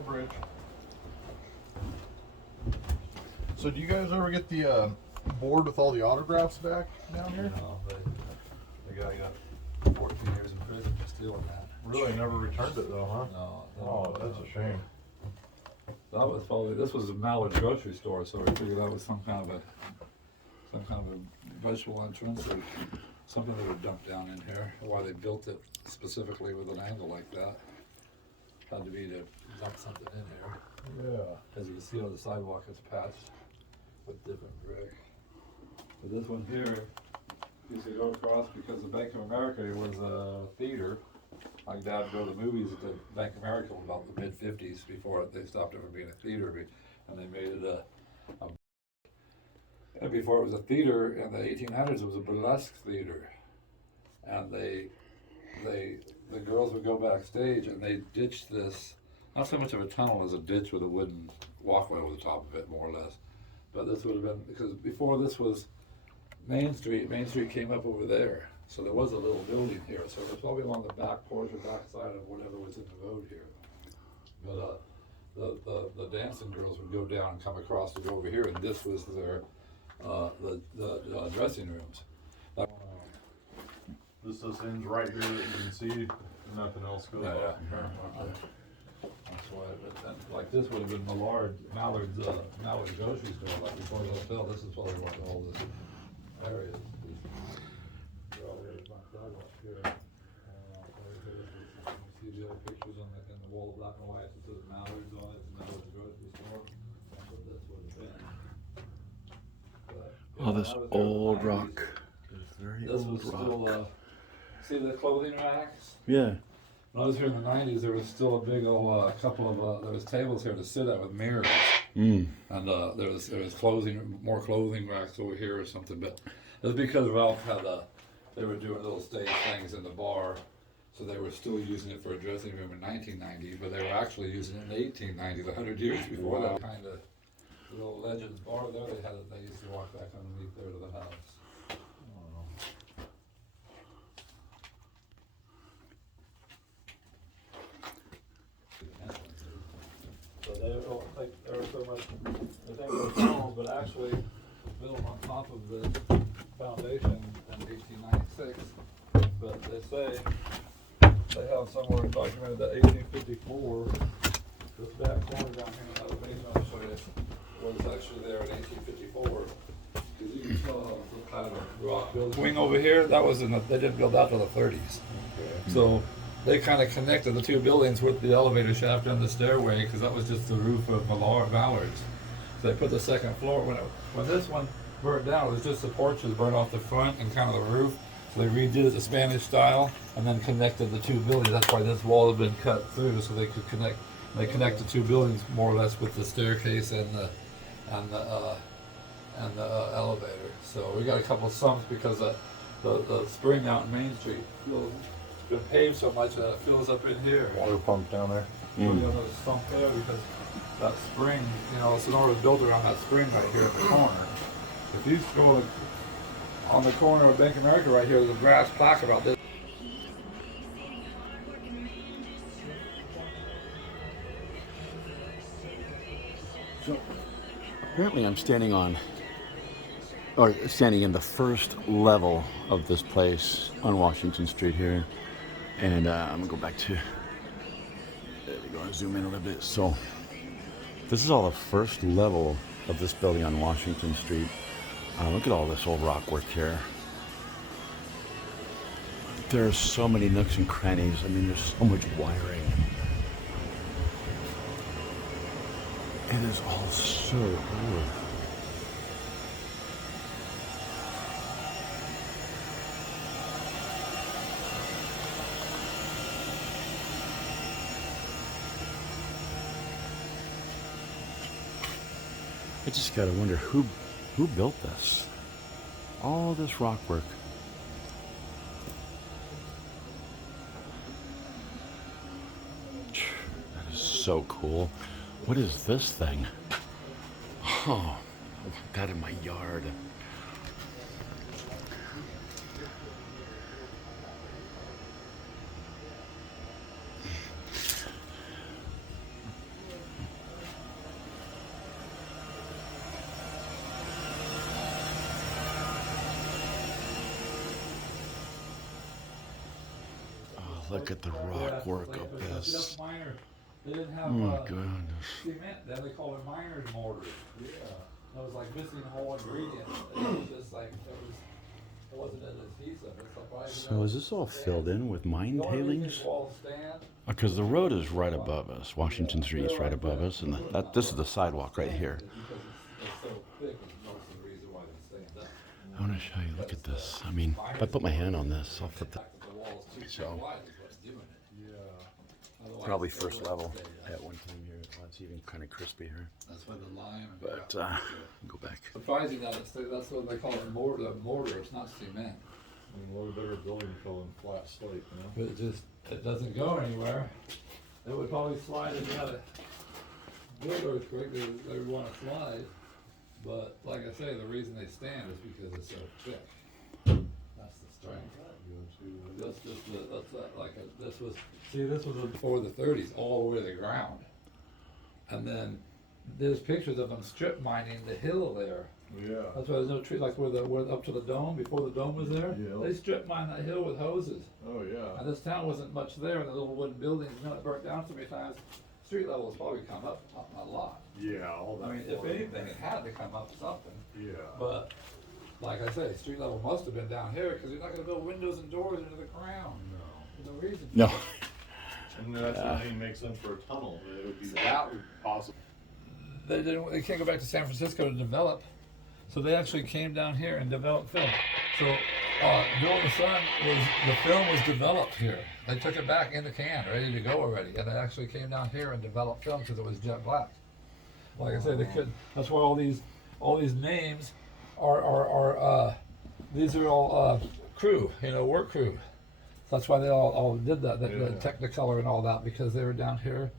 bridge. So do you guys ever get the board with all the autographs back down here? No, the guy got 14 years in prison for stealing that. Really never returned it though, huh? No. Oh, that's a shame. That was probably, this was a Mallard grocery store, so we figured that was some kind of a vegetable entrance or something that would dump down in here. Why they built it specifically with an angle like that. Had to be to dump something in here. Yeah. As you can see on the sidewalk, it's patched with different brick. But this one here used to go across because the Bank of America was a theater. Like Dad would go to the movies at the Bank of America in about the mid-50s before they stopped it from being a theater, and they made it and before it was a theater in the 1800s, it was a burlesque theater. And the girls would go backstage and they ditched this, not so much of a tunnel as a ditch with a wooden walkway over the top of it, more or less. But this would have been, because before this was Main Street came up over there. So there was a little building here, so it was probably along the back porch or back side of whatever was in the road here. But the dancing girls would go down and come across to go over here, and this was their the dressing rooms. This ends right here that you can see. Nothing else goes on here. Okay. That's why, like this would have been Mallard's grocery store, like before the hotel. This is probably what the whole this area is. You see the old pictures on in the wall, black and white. It says Mallard's on it, and Mallard's grocery store. That's what this would have been. But, Oh, this old rock. This was still, see the clothing racks? Yeah. When I was here in the 90s, there was still a big old couple of, there was tables here to sit at with mirrors. Mm. And there was more clothing racks over here or something. But it was because Ralph had, they were doing little stage things in the bar. So they were still using it for a dressing room in 1990, but they were actually using it in the 1890s, 100 years before that. Kind of little Legends bar there, they used to walk back underneath there to the house. So they don't think there was so much, they think there were tunnels, but actually built on top of this foundation in 1896. But they say, they have somewhere documented that 1854, this back corner down here in the elevation I'll show you, was actually there in 1854. Because you can tell the kind of rock building. Wing over here, that was they didn't build that till the 30s. Okay. So they kind of connected the two buildings with the elevator shaft and the stairway, because that was just the roof of Mallard's. So they put the second floor, when this one burned down, it was just the porches burned off the front and kind of the roof. So they redid it the Spanish style and then connected the two buildings. That's why this wall had been cut through, so they could connect. They connect the two buildings more or less with the staircase and the elevator. So we got a couple of sumps because the spring out in Main Street it's been paved so much that it fills up in here. Water pump down there. So we have a sump there because that spring, Sonora was built around that spring right here at the corner. If you go on the corner of Bank of America right here, there's a brass plaque about this. So apparently I'm standing in the first level of this place on Washington Street here. And I'm gonna go back to, there we go, zoom in a little bit. So this is all the first level of this building on Washington Street. Look at all this old rock work here. There's so many nooks and crannies. I mean, there's so much wiring. It is all so old. I just gotta wonder who built this? All this rock work. That is so cool. What is this thing? Oh, I want that in my yard. look at the rock work up That's this. minor. They didn't have Oh my goodness. cement. Then they called it miners mortar. Yeah. That was like missing a whole ingredient. It was just like it wasn't an adhesive. It's surprising. So is this all filled in with mine The only reason tailings? walls stand. Because the road is right above us. Washington Street is right above us, and this is the sidewalk right here. Because it's so thick, is most of the reason why they stand up. I want to show you. Look at this. I mean, if I put my hand on this, I'll flip the. The wall's too So- wide is what's doing it. Yeah. Otherwise, Probably it first wouldn't level stay up. at one time here. Well, it's even kind of crispy here. That's why the lime. But go back. Surprising that that's what they call it mortar. It's not cement. I mean, what a better building fill than flat slate, you know? But it doesn't go anywhere. It would probably slide if you had a good earthquake, they would want to slide. But like I say, the reason they stand is because it's so thick. That's the strength. This was before the 30s, all the way to the ground. And then there's pictures of them strip mining the hill there. Yeah. That's why there's no tree, like where up to the dome, before the dome was there. Yeah. They strip mined that hill with hoses. Oh, yeah. And this town wasn't much there, and the little wooden buildings, you know, it burnt down so many times. Street level has probably come up a lot. Yeah, all that. I mean, if anything, it had to come up something. Yeah. But, like I say, street level must have been down here, because you're not gonna build windows and doors into the ground. No. There's no reason. No. And that's what even makes sense for a tunnel. It would be That- possible. They can't go back to San Francisco to develop, so they actually came down here and developed film. So, Bill and the Son the film was developed here. They took it back in the can, ready to go already, and they actually came down here and developed film because it was jet black. Like I said, they could. That's why all these names are these are all crew, work crew. That's why they all did that, the Technicolor and all that, because they were down here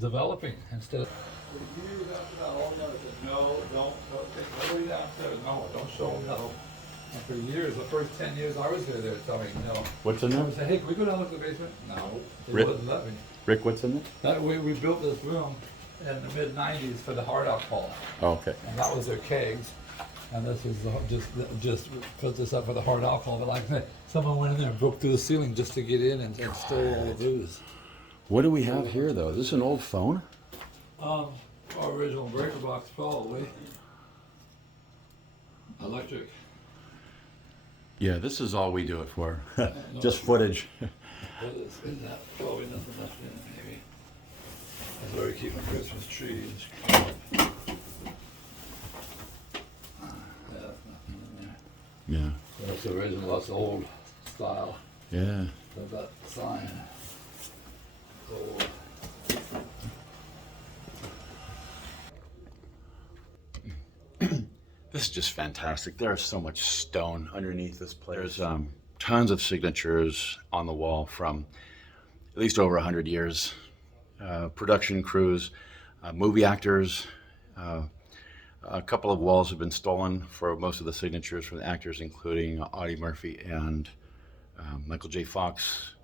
developing instead of. For years after that, all the others said, no, don't take nobody downstairs, no, don't show them no. And for years, the first 10 years I was there, they were telling me no. What's in I there? would say, hey, can we go down and look at the basement? No, they Rick? wouldn't let me. Rick, what's in there? We built this room in the mid-90s for the hard alcohol. Oh, okay. And that was their kegs. And this was just put this up for the hard alcohol. But like I said, someone went in there and broke through the ceiling just to get in and stole all the booze. What do we have here, though? Is this an old phone? Our original breaker box, probably. Electric. Yeah, this is all we do it for. Just footage. What is that? Probably nothing left in it, maybe. That's where we keep my Christmas trees. Yeah, that's nothing in there. Yeah. That's the original, that's the old style Yeah. of that sign. Old. This is just fantastic. There's so much stone underneath this place. There's tons of signatures on the wall from at least over 100 years. Production crews, movie actors. A couple of walls have been stolen for most of the signatures from the actors, including Audie Murphy and Michael J. Fox.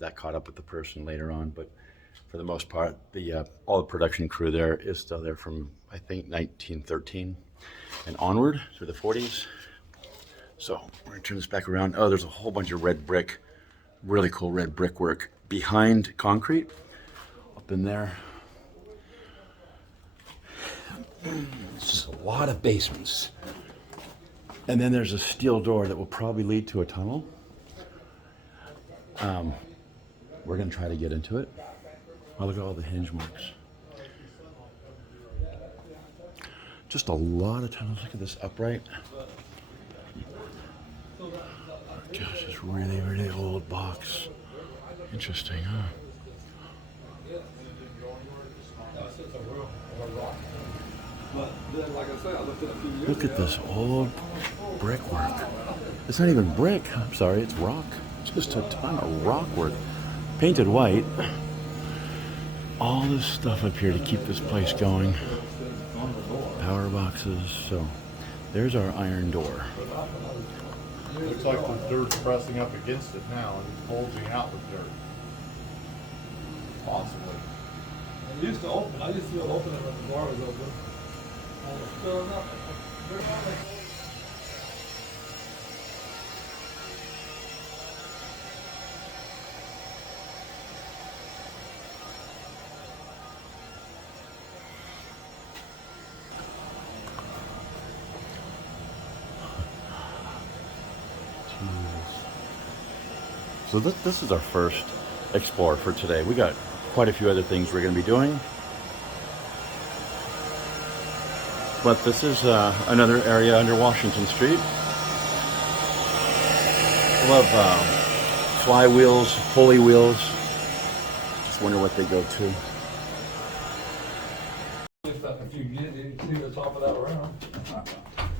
That caught up with the person later on, but for the most part, all the production crew there is still there from, I think, 1913 and onward through the 40s. So we're gonna turn this back around. Oh, there's a whole bunch of red brick, really cool red brickwork behind concrete up in there. It's just a lot of basements. And then there's a steel door that will probably lead to a tunnel. We're gonna try to get into it. Oh, look at all the hinge marks. Just a lot of tunnels. Look at this upright. Oh, gosh, this really, really old box. Interesting, huh? But then, like I said, I looked at a few years Look at this old brickwork. It's not even brick. I'm sorry, it's rock. It's just a ton of rock work. Painted white. All this stuff up here to keep this place going. Power boxes. So there's our iron door. Looks like the dirt's pressing up against it now and it's bulging out with dirt. Possibly. it used to open. I used to be able to open it when the door was open. And it's filling up. So this is our first explore for today. We got quite a few other things we're going to be doing. But this is another area under Washington Street. Love flywheels, pulley wheels. Just wonder what they go to. If you get, you can see the top of that room.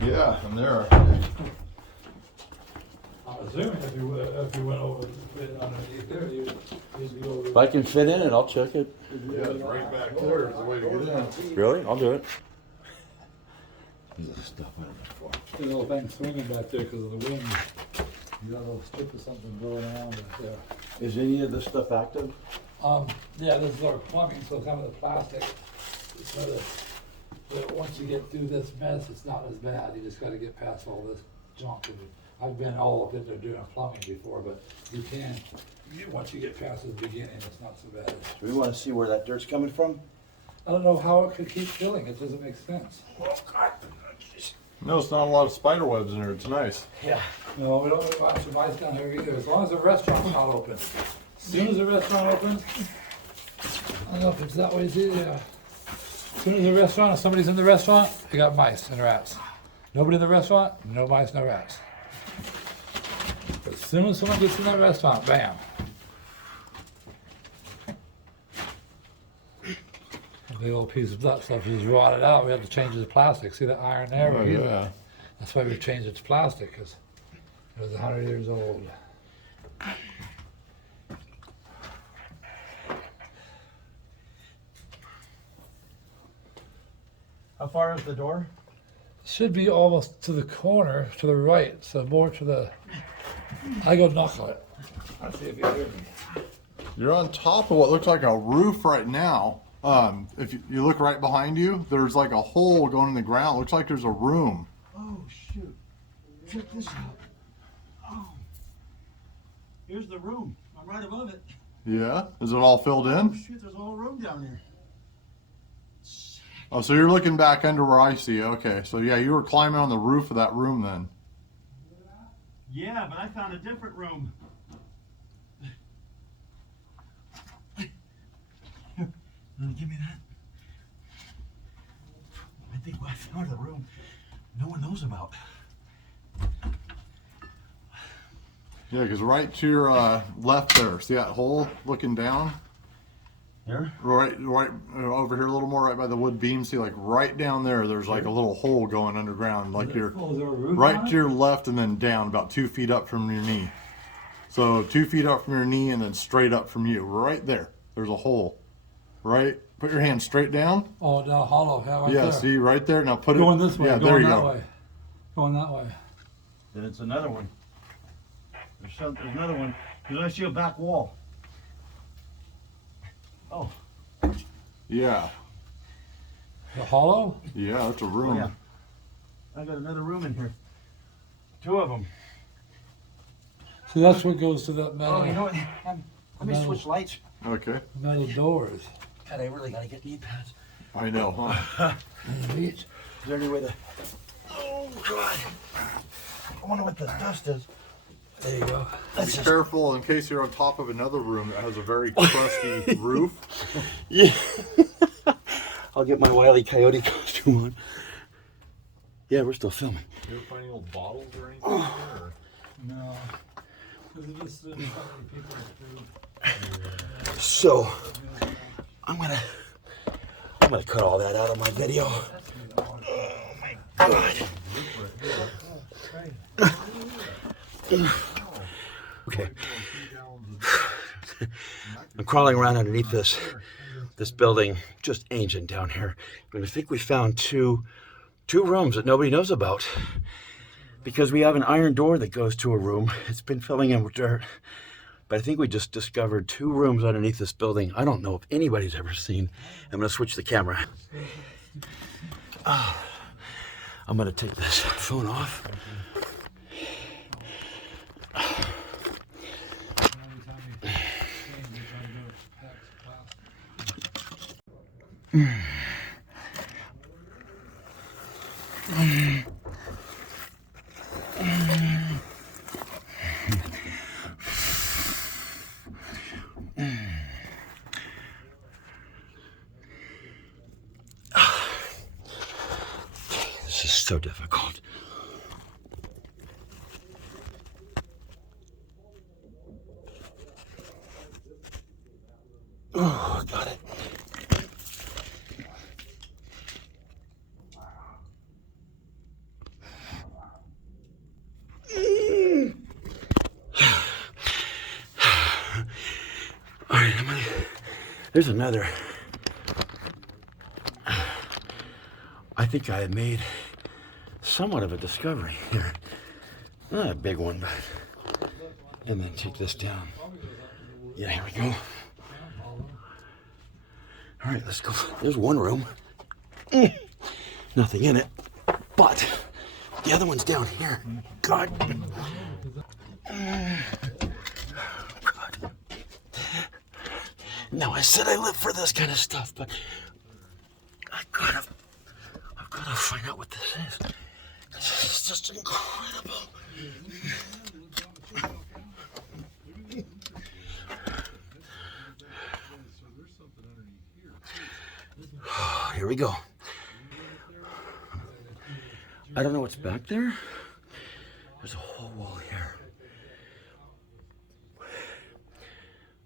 Yeah, from there. I'm assuming if you went over the fit underneath there, you'd be over. If I can fit in it, I'll check it. Yeah, it's right back there is the way to get in. Really? I'll do it. This is stuff I don't know for. The little thing swinging back there because of the wind. You got a little strip of something going around back there. Is any of this stuff active? Yeah, this is our plumbing, so some of the plastic. So that once you get through this mess, it's not as bad. You just got to get past all this junk. And I've been all up in there doing plumbing before, but you can. Once you get past the beginning, it's not so bad. Do we want to see where that dirt's coming from? I don't know how it could keep filling. It doesn't make sense. No, it's not a lot of spider webs in here. It's nice. Yeah. No, we don't have lots of mice down here either. As long as the restaurant's not open. As soon as the restaurant opens, I don't know if it's that way too. Yeah. As soon as the restaurant, if somebody's in the restaurant, you got mice and rats. Nobody in the restaurant, no mice, no rats. But as soon as someone gets in that restaurant, bam. A big old piece of that stuff is rotted out. We have to change the plastic. See that iron there? Oh, yeah. That's why we've changed it to plastic, because it was 100 years old. How far is the door? Should be almost to the corner, to the right, so more to the. I go knock on it. Let's see if you hear me. You're on top of what looks like a roof right now. If you look right behind you, there's like a hole going in the ground. Looks like there's a room. Oh, shoot. Check this out. Oh. Here's the room. I'm right above it. Yeah? Is it all filled Oh, in? shoot, there's a whole room down there. Oh, so you're looking back under where I see. Okay, so yeah, you were climbing on the roof of that room then. Yeah, but I found a different room. Give me that. I think I found a room no one knows about. Yeah, because right to your left there, see that hole looking down? There? Right over here a little more, right by the wood beam. See, like right down there, there's like a little hole going underground, like you're right to your left and then down about 2 feet up from your knee. So 2 feet up from your knee and then straight up from you, right there. There's a hole. Right, put your hand straight down. Oh, down hollow. Yeah, right Yeah, there. see right there. Now put Going it. this way. Yeah, Going there you that go. way. Going that way. Then it's another one. There's another one. Because I see a back wall. Oh. Yeah, The hollow? yeah, that's a room. Yeah. I got another room in here. 2 of them. See, that's what goes to that metal, Oh, you know what? Let me No. switch lights. Okay, metal doors. God, I really gotta get knee pads. I know. Huh? Is there any way to... Oh, God. I wonder what the dust is. There you go. Be careful in case you're on top of another room that has a very crusty roof. Yeah. I'll get my Wile E. Coyote costume on. Yeah, we're still filming. You ever find any old bottles or anything? Or? No. Because it just so many people So, I'm gonna cut all that out of my video. Oh my God. Okay. I'm crawling around underneath this building, just ancient down here. And I think we found two rooms that nobody knows about. Because we have an iron door that goes to a room. It's been filling in with dirt. But I think we just discovered 2 rooms underneath this building. I don't know if anybody's ever seen. I'm gonna switch the camera. I'm gonna take this phone off. This is so difficult. Oh, got it. All right, there's another. I think I have made somewhat of a discovery here. Not a big one, but. And then take this down. Yeah, here we go. All right, let's go. There's one room. Nothing in it, but the other one's down here. God. God. Now, I said I live for this kind of stuff, but I've got to find out what this is. This is just incredible. Here we go. I don't know what's back there. There's a whole wall here.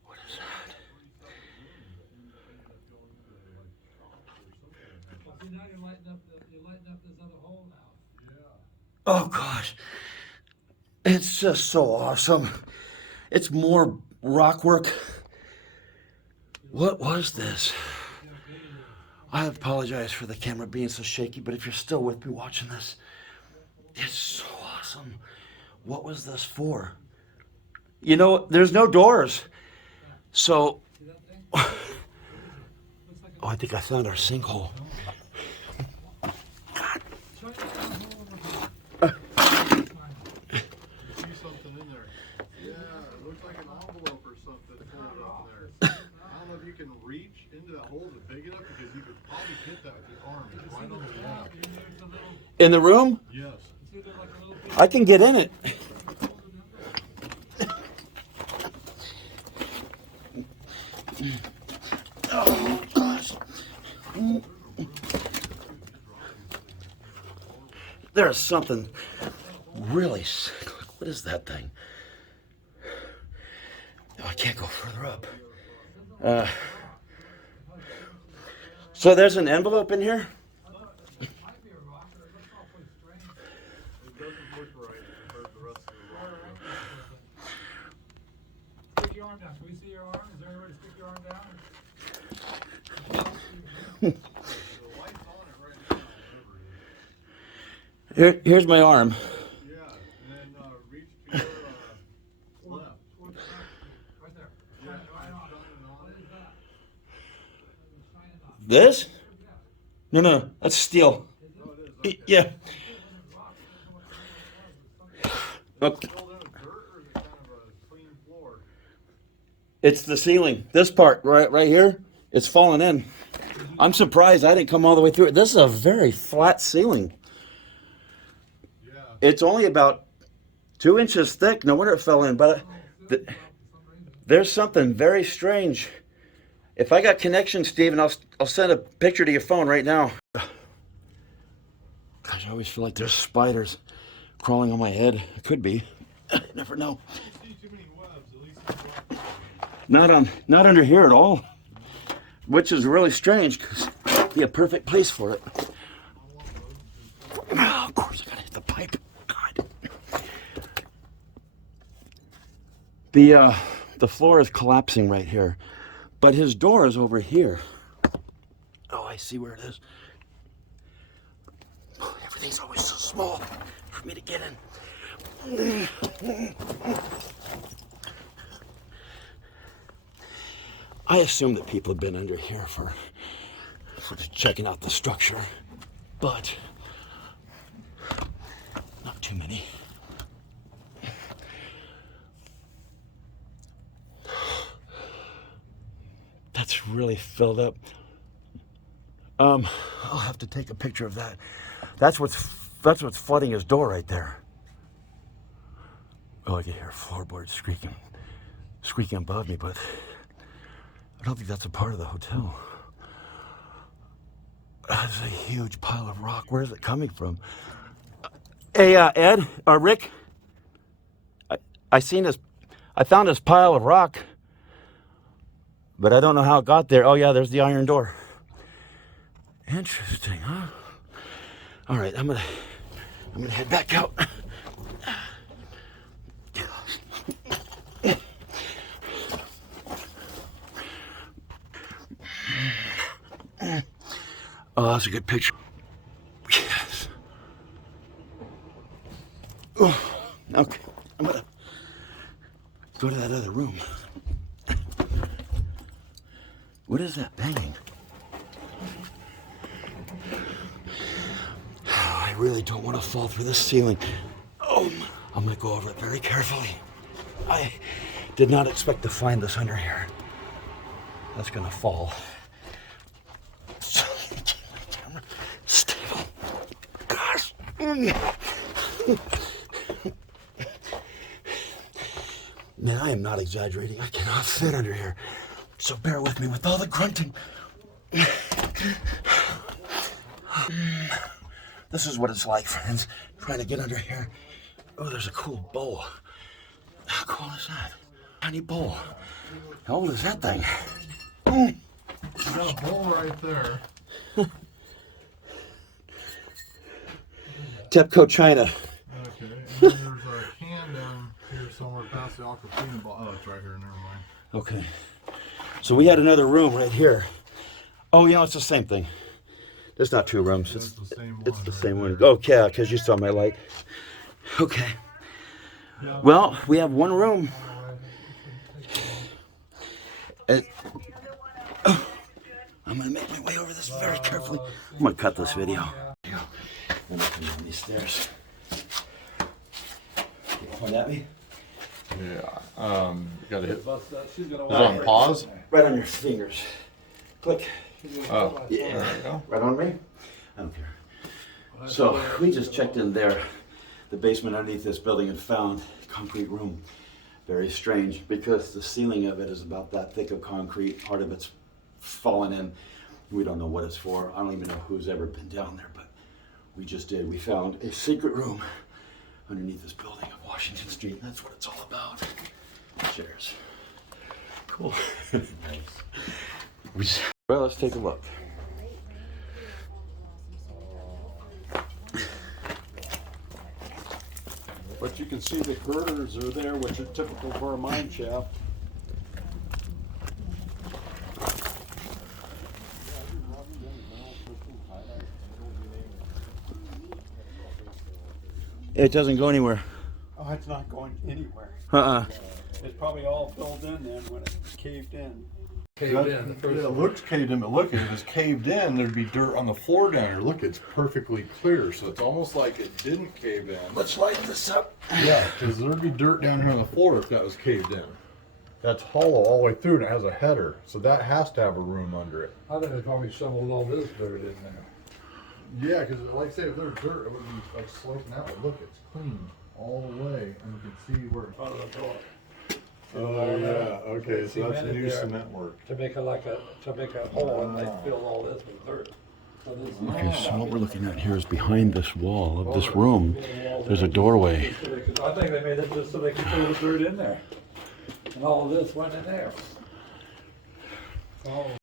What is that? Now you're lighting up this other hole now. Oh gosh. It's just so awesome. It's more rock work. What was this? I apologize for the camera being so shaky, but if you're still with me watching this, it's so awesome. What was this for? You know, there's no doors. So, oh, I think I found our sinkhole. God. See something in there. Yeah, it looks like an envelope or something folded up in there. I don't know if you can reach into that hole. Is it big enough? Because you could probably hit that with your arm. It's right on the wall. In the room? Yes. I can get in it. Oh, gosh. There's something really sick. What is that thing? Oh, I can't go further up. So there's an envelope in here? It doesn't look right compared to the rest of the rock. Stick your arm down. Can we see your arm? Is there any way to stick your arm down? The light's on it right now. Here's my arm. Yeah, and then reach to your left. Right there. Yeah, shining on it. This? No, that's steel. No, it is. Okay. Yeah. Okay. Filled in with dirt, or is it kind of a clean floor? It's the ceiling. This part right here, it's falling in. I'm surprised I didn't come all the way through it. This is a very flat ceiling. Yeah. It's only about 2 inches thick. No wonder it fell in. But there's something very strange. If I got connection, Steve, and I'll send a picture to your phone right now. Gosh, I always feel like there's spiders crawling on my head. It could be. I never know. See too many webs, at least. Not under here at all. Which is really strange because it'd be a perfect place for it. Oh, of course, I gotta hit the pipe. God. The floor is collapsing right here, but his door is over here. Oh, I see where it is. Oh, everything's always so small for me to get in. I assume that people have been under here for just checking out the structure, but not too many. That's really filled up. I'll have to take a picture of that. That's what's flooding his door right there. Oh, I can hear floorboards squeaking above me, but I don't think that's a part of the hotel. That's a huge pile of rock. Where's it coming from? Hey, Ed or Rick, I found this pile of rock, but I don't know how it got there. Oh yeah, there's the iron door. Interesting, huh? All right, I'm gonna head back out. Oh, that's a good picture. Yes. Oh, okay, I'm gonna go to that other room. What is that banging? Oh, I really don't want to fall through the ceiling. Oh, I'm gonna go over it very carefully. I did not expect to find this under here. That's gonna fall. So, keep my camera stable. Gosh. Man, I am not exaggerating. I cannot fit under here. So bear with me with all the grunting. This is what it's like, friends, trying to get under here. Oh, there's a cool bowl. How cool is that? Tiny bowl. How old is that thing? You got a bowl right there. Tepco China. Okay, and then there's a can down here somewhere past the Aquafina bottle. Oh, it's right here, never mind. Okay. So we had another room right here. Oh, you know, it's the same thing. There's not two rooms. It's the same one. It's the same one. Oh, yeah, because you saw my light. Okay. Well, we have one room. Oh, I'm going to make my way over this very carefully. I'm going to cut this video. Then I'll come down these stairs. You point at me? Yeah. You gotta hit. She's gonna Is it on pause? Right on your fingers. Click. Oh, Yeah. there you go. Right on me? I don't care. So we just checked in there, the basement underneath this building, and found a concrete room. Very strange because the ceiling of it is about that thick of concrete. Part of it's fallen in. We don't know what it's for. I don't even know who's ever been down there, but we just did. We found a secret room underneath this building of Washington Street. And that's what it's all about. Cheers. Cool. Well, let's take a look. But you can see the girders are there, which are typical for a mine shaft. It doesn't go anywhere. Oh, it's not going anywhere. It's probably all filled in then when it caved in. caved in. The first It one. looks caved in, but look, if it's caved in, there'd be dirt on the floor down here. Look, it's perfectly clear, so it's almost like it didn't cave in. Let's lighten this up. Yeah, because there'd be dirt down here on the floor if that was caved in. That's hollow all the way through, and it has a header, so that has to have a room under it. I think they probably shoveled all this dirt in there. Yeah, because like I say, if there's dirt, it would be like sloping out. But look, it's clean all the way, and you can see where. Front of the door. Oh yeah, okay, so that's Cemented new there. cement work. To make it like to make a hole, and they filled all this with dirt. So this is Okay, so what we're looking at here is behind this wall of this room, there's a doorway. I think they made it just so they could put the dirt in there. And all of this went in there. Oh.